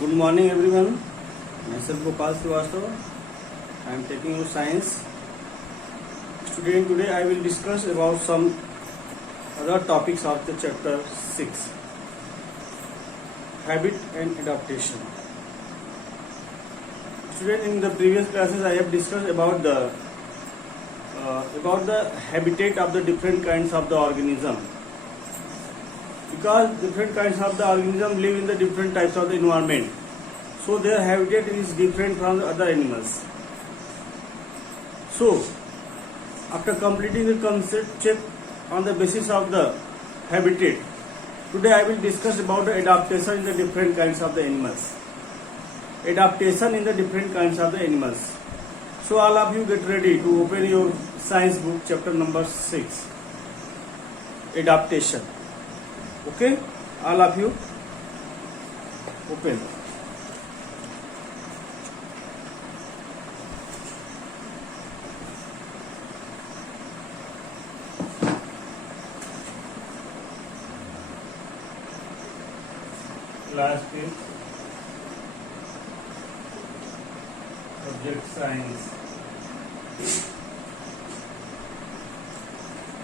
Good morning everyone. Myself Gopal Srivastava. I am taking you science. Today I will discuss about some other topics of the chapter 6. Habit and adaptation. Student, in the previous classes I have discussed about the habitat of the different kinds of the organism. Because different kinds of the organism live in the different types of the environment, so their habitat is different from the other animals. So after completing the concept check on the basis of the habitat, today I will discuss about the adaptation in the different kinds of the animals. Adaptation in the different kinds of the animals. So all of you get ready to open your science book, chapter number 6, adaptation. Okay, all of you open. Last page, subject science,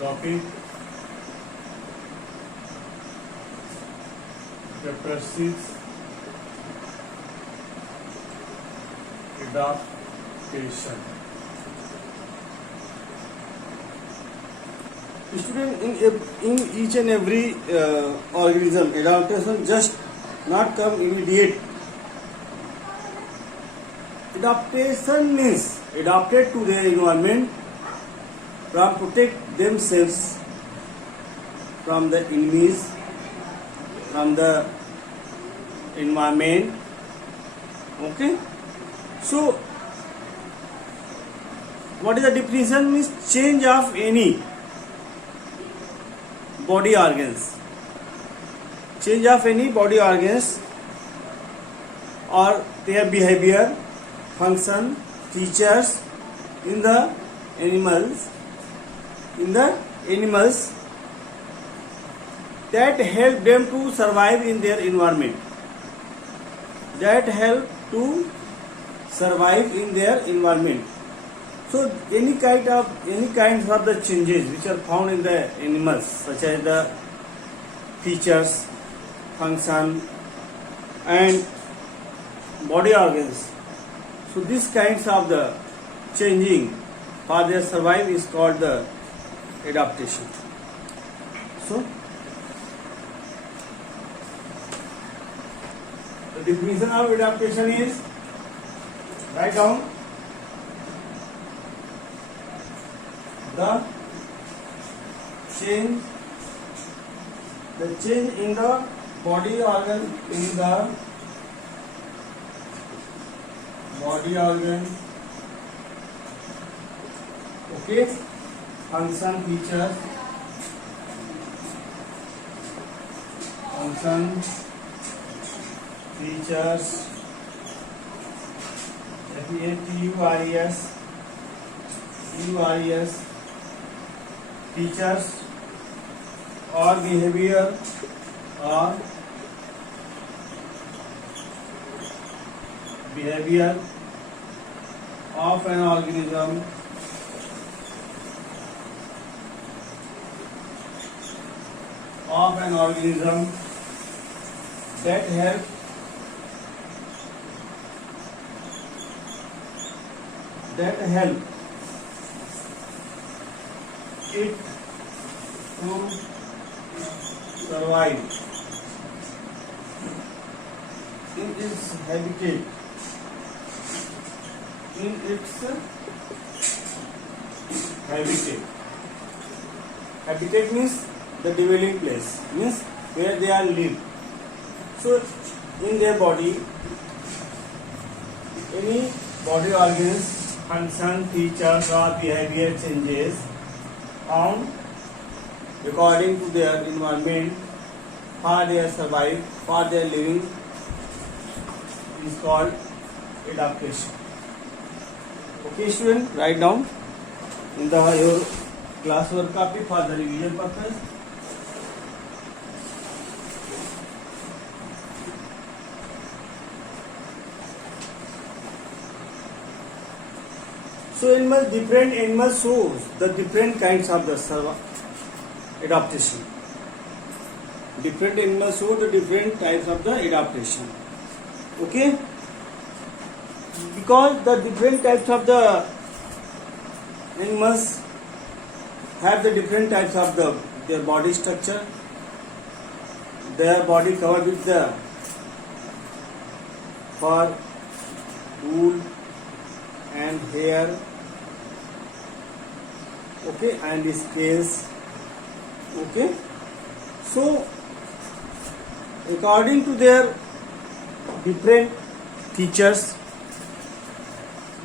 topic chapter 6, adaptation. Student, in each and every organism, adaptation just not come immediate. Adaptation means adapted to their environment from protect themselves from the enemies, from the environment. Okay, so what is the definition? Means change of any body organs, change of any body organs or their behavior, function, features in the animals that help them to survive in their environment, So any kinds of the changes which are found in the animals, such as the features, function and body organs, so these kinds of the changing for their survival is called the adaptation. So the definition of adaptation is, write down, the change in the body organ, okay, function, features, features or behavior of an organism that help it to survive in its habitat. Habitat means the dwelling place, means where they are live. So in their body, any body organs, function, features or behavior changes found according to their environment for their survival, for their living, is called adaptation. Okay student, write down in your classwork copy for the revision purpose. So different animals shows the different kinds of the adaptation. Different animals show the different types of the adaptation. Okay? Because the different types of the animals have the different types of their body structure. Their body covered with the fur, wool and hair, okay, and scales, okay. So according to their different features,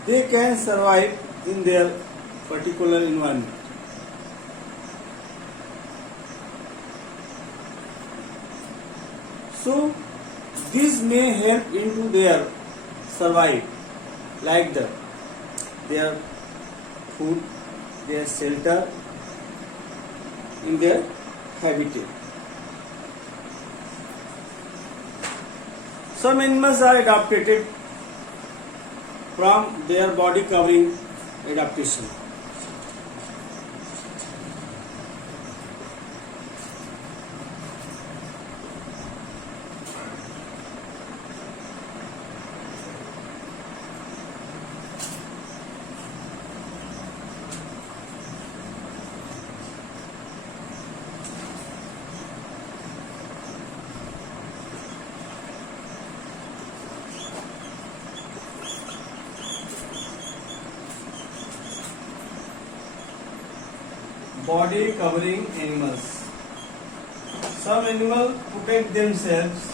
they can survive in their particular environment. So this may help into their survive, like their food, their shelter in their habitat. Some animals are adapted from their body covering adaptation. Body covering animals. Some animals protect themselves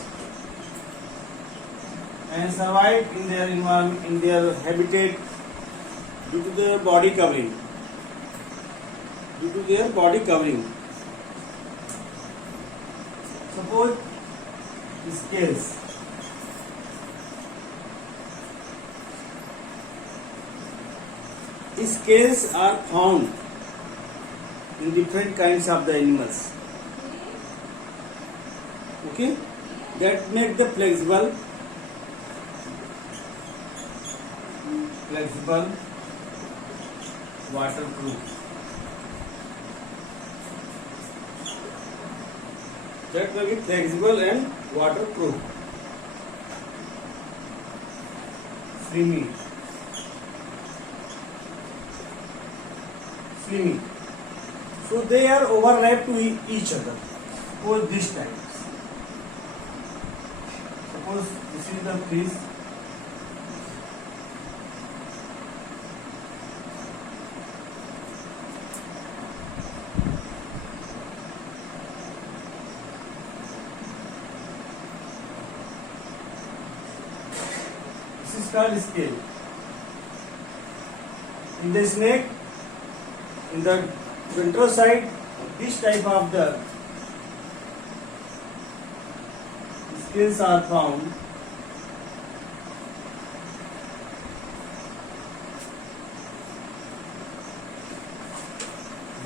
and survive in their environment, in their habitat, due to their body covering. Due to their body covering. Suppose scales. Scales are found in different kinds of the animals, okay, that make the flexible, waterproof, that will be flexible and waterproof, slimy. So they are overlapped to each other. Suppose this type. Suppose this is the fish. This is called scale. In the snake, in the ventral side, this type of the scales are found.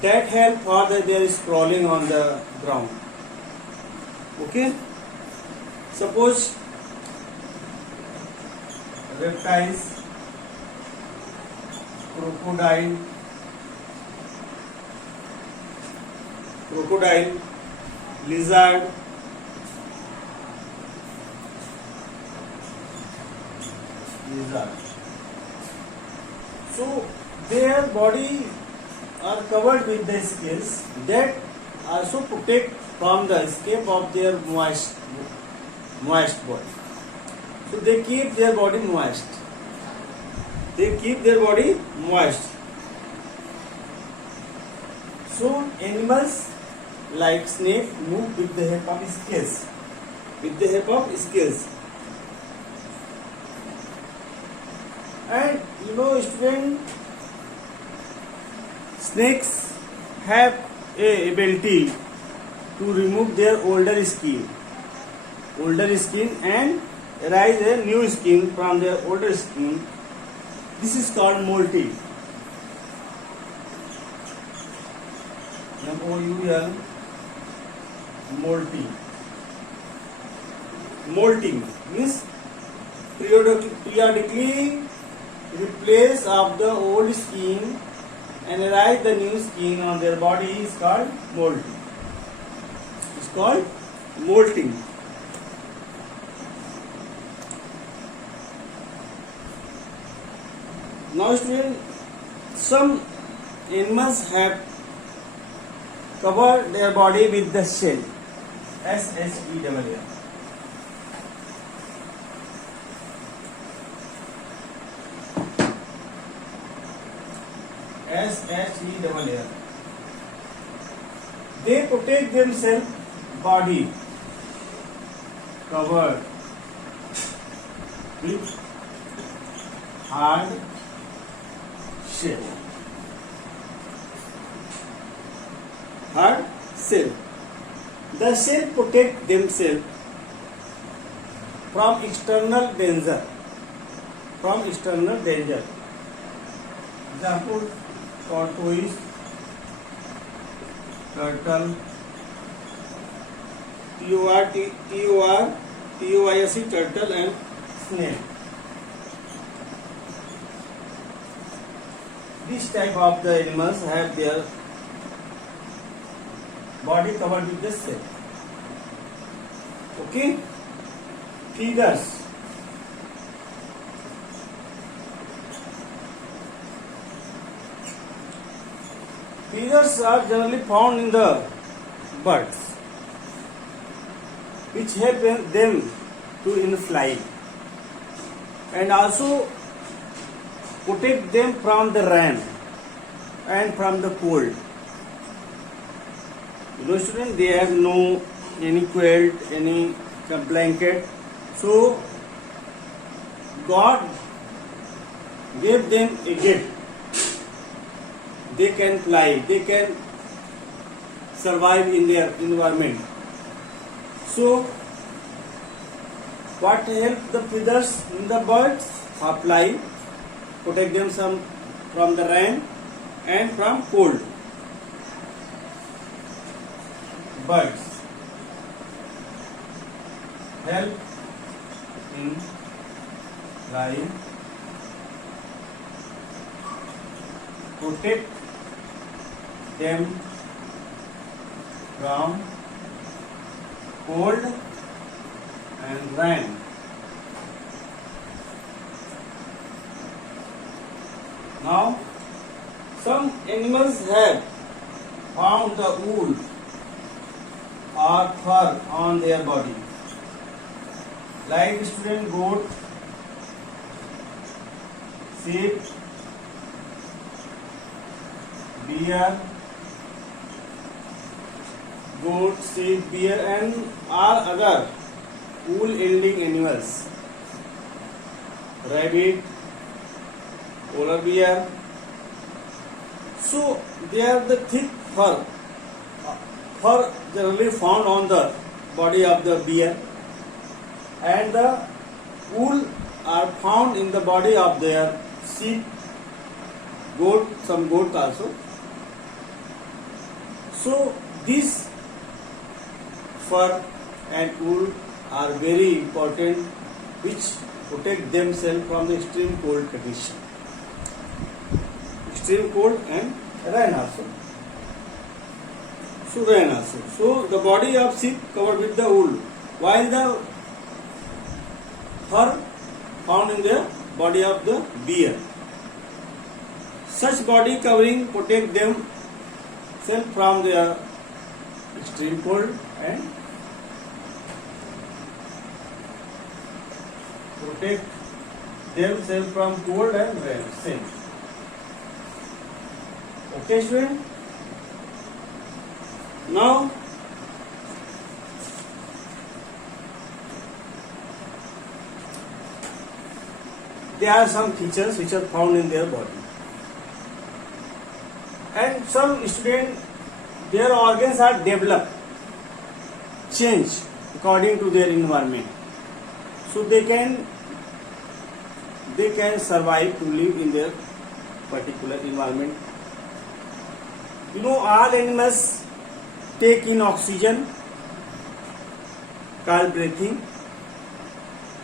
That help for their crawling on the ground. Okay. Suppose reptiles, crocodile, lizard, so their body are covered with the scales that also protect from the escape of their moist body. So they keep their body moist. So animals like snake move with the help of scales. And student, snakes have a ability to remove their older skin and rise a new skin from their older skin. This is called molting. M-O-U-L, molting means periodically replace of the old skin and arise the new skin on their body is called molting. It's called molting. Now student, some animals have covered their body with the shell. S-H-E-L-L. S-H-E-L-L. They protect themselves body covered with hard shell. Hard shell. The shell protect themselves from external danger. From external danger. Example: tortoise, turtle, T-O-R-T-O-I-S-E, turtle, and snail. This type of the animals have their body covered with the shell. Okay? Feathers. Feathers are generally found in the birds, which help them to in flying, and also protect them from the rain and from the cold. You know, students, they have no any quilt, any blanket, so God gave them a gift. They can fly, they can survive in their environment. So, what help the feathers in the birds? Fly, protect them from the rain and from cold. Birds help in flying, protect them from cold and rain. Now, some animals have found the wool or fur on their body, like student goat, sheep, bear, goat, sheep, bear, and all other wool-yielding animals, rabbit, polar bear. So they are the thick fur. Fur generally found on the body of the bear, and the wool are found in the body of their sheep, goat, some goat also. So these fur and wool are very important, which protect themselves from the extreme cold condition. Extreme cold and rain also. So rain also. So the body of sheep covered with the wool, while the fur found in the body of the bear. Such body covering protect themselves from the extreme cold and protect themselves from cold and rain. Same. Okay, student. Now, there are some features which are found in their body, and some students, their organs are developed, change according to their environment, so they can survive to live in their particular environment. You know, all animals take in oxygen, called breathing,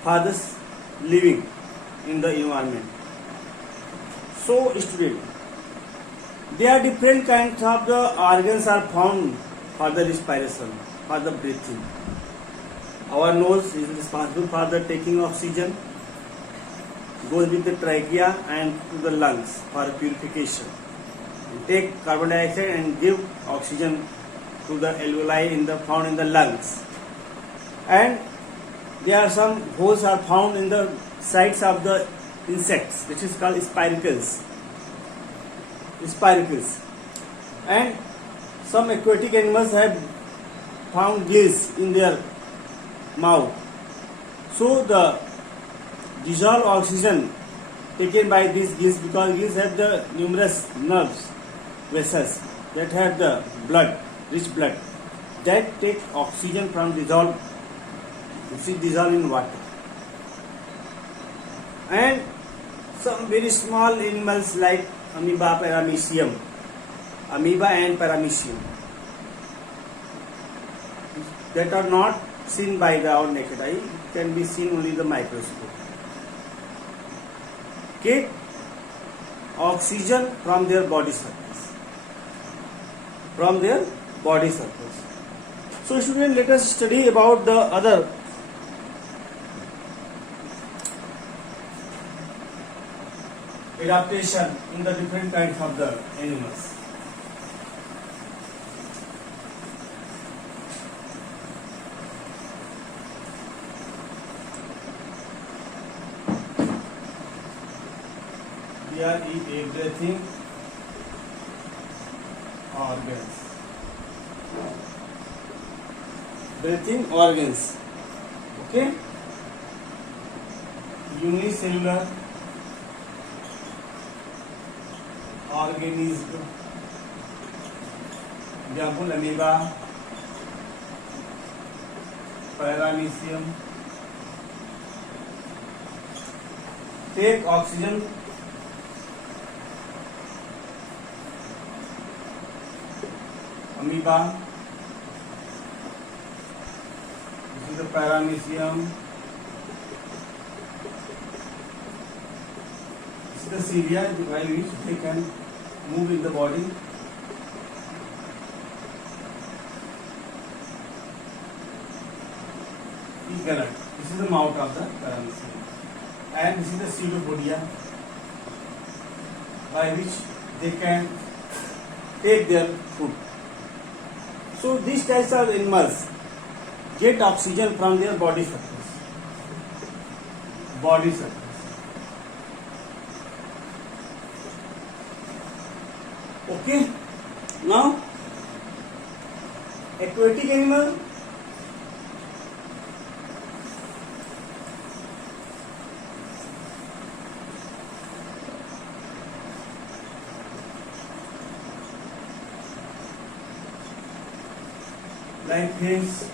for the living in the environment. So student, there are different kinds of the organs are found for the respiration, for the breathing. Our nose is responsible for the taking oxygen, goes with the trachea and to the lungs for purification. Take carbon dioxide and give oxygen to the alveoli found in the lungs. And there are some holes are found in the sides of the insects, which is called spiracles. And some aquatic animals have found gills in their mouth. So the dissolved oxygen taken by these gills, because gills have the numerous nerves, vessels that have the blood, rich blood, that take oxygen from dissolved, which is dissolved in water. And some very small animals like amoeba and paramecium, that are not seen by our naked eye, can be seen only in the microscope, get oxygen from their body surface. So students, let us study about the other adaptation in the different kinds of the animals. Here is everything organs. Breathing organs. Okay? Unicellular organism. Example, amoeba, paramecium. Take oxygen amoeba. This is the paramecium. This is the cilia by which they can move in the body. This is the mouth of the paramecium. And this is the pseudopodia, by which they can take their food. So these types of animals get oxygen from their body surface. Okay. Now, aquatic animal. Like fish,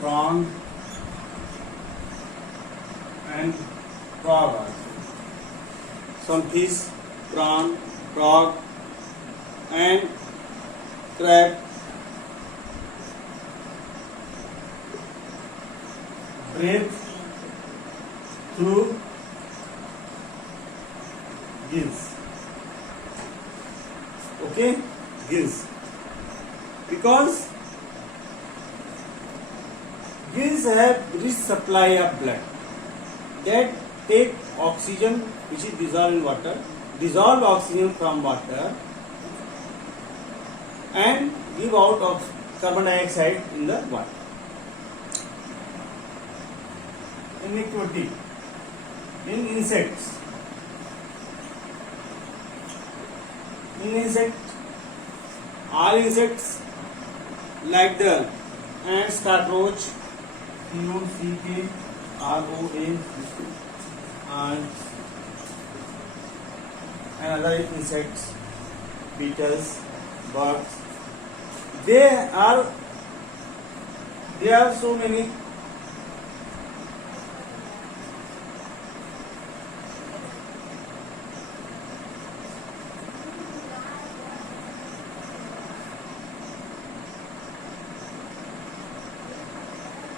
prawn, and frog also. Some fish, prawn, frog, and crab breathe through gills. Okay, gills. Because gills have rich supply of blood that take oxygen, which is dissolved in water, dissolve oxygen from water, and give out of carbon dioxide in the water. In aquatic, in insects, all insects like the ants, cockroach, COCKROA, ants, and other insects, beetles, bugs. There are so many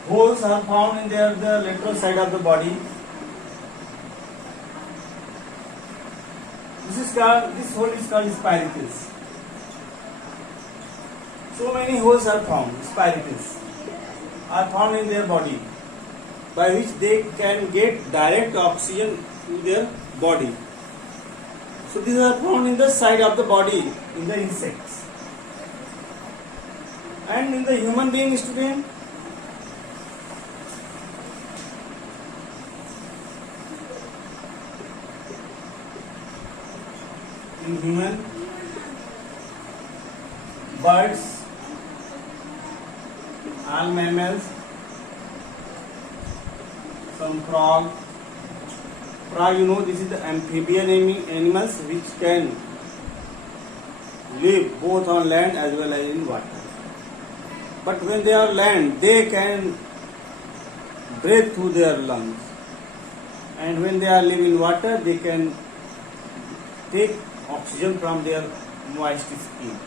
holes are found in the lateral side of the body. this hole is called spiracles. So many holes are found, spiracles are found in their body, by which they can get direct oxygen to their body. So these are found in the side of the body in the insects. And in the human being, student, in human, birds, all mammals, some frog, you know, this is the amphibian animals which can live both on land as well as in water. But when they are land, they can breathe through their lungs, and when they are live in water, they can take oxygen from their moist skin.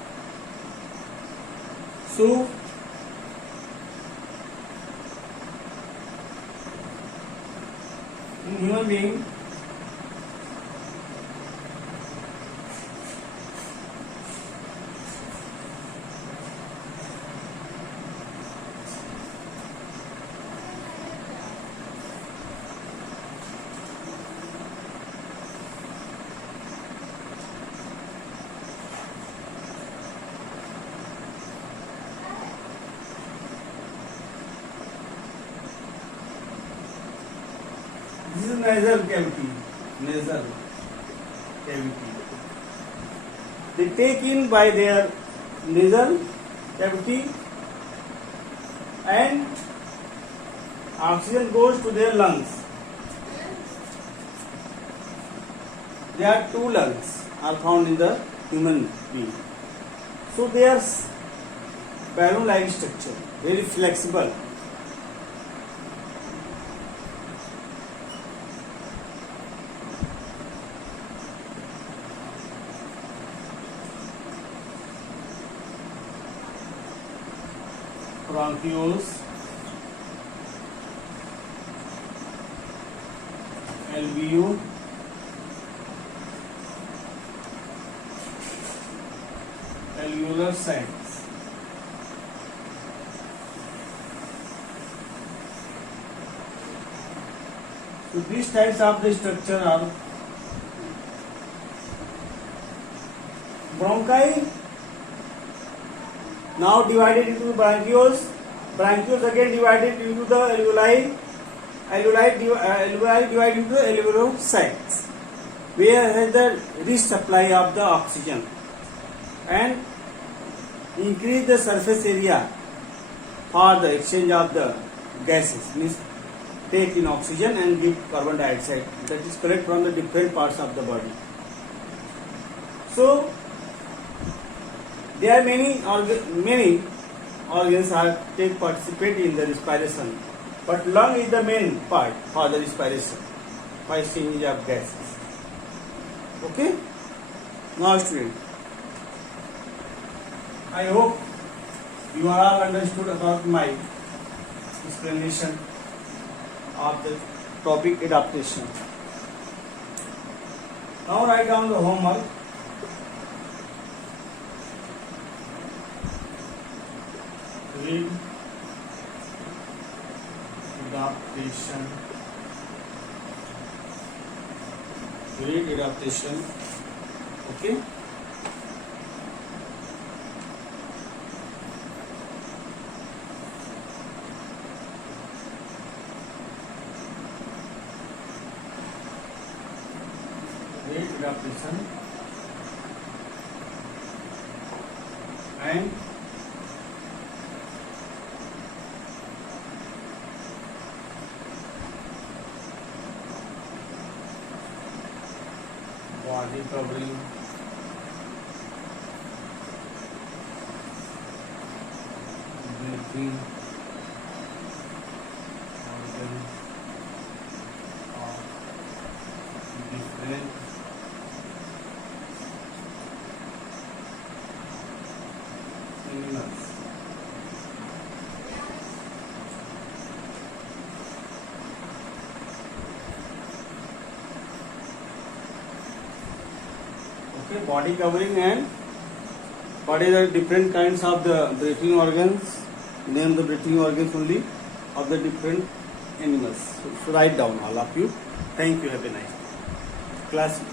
So in human being, this is nasal cavity. Nasal cavity. They take in by their nasal cavity, and oxygen goes to their lungs. There are two lungs are found in the human being. So they are balloon-like structure, very flexible. Bronchioles, alveoli, alveolar sacs. So these types of the structure are bronchi. Now divided into bronchioles. Bronchioles again divided into the alveoli. Alveoli divided into the alveolar sacs, where has the rich supply of the oxygen, and increase the surface area for the exchange of the gases, means take in oxygen and give carbon dioxide that is collected from the different parts of the body. So there are many organs are participate in the respiration, but lung is the main part for the respiration by exchange of gases. Okay? Now student, I hope you are all understood about my explanation of the topic adaptation. Now write down the homework. Read adaptation. Read adaptation. Okay. Read adaptation and body covering, breathing, organs of different animals. Okay, body covering and what is the different kinds of the breathing organs? Name the breathing organs only of the different animals. So write down all of you. Thank you. Have a nice day. Class 2.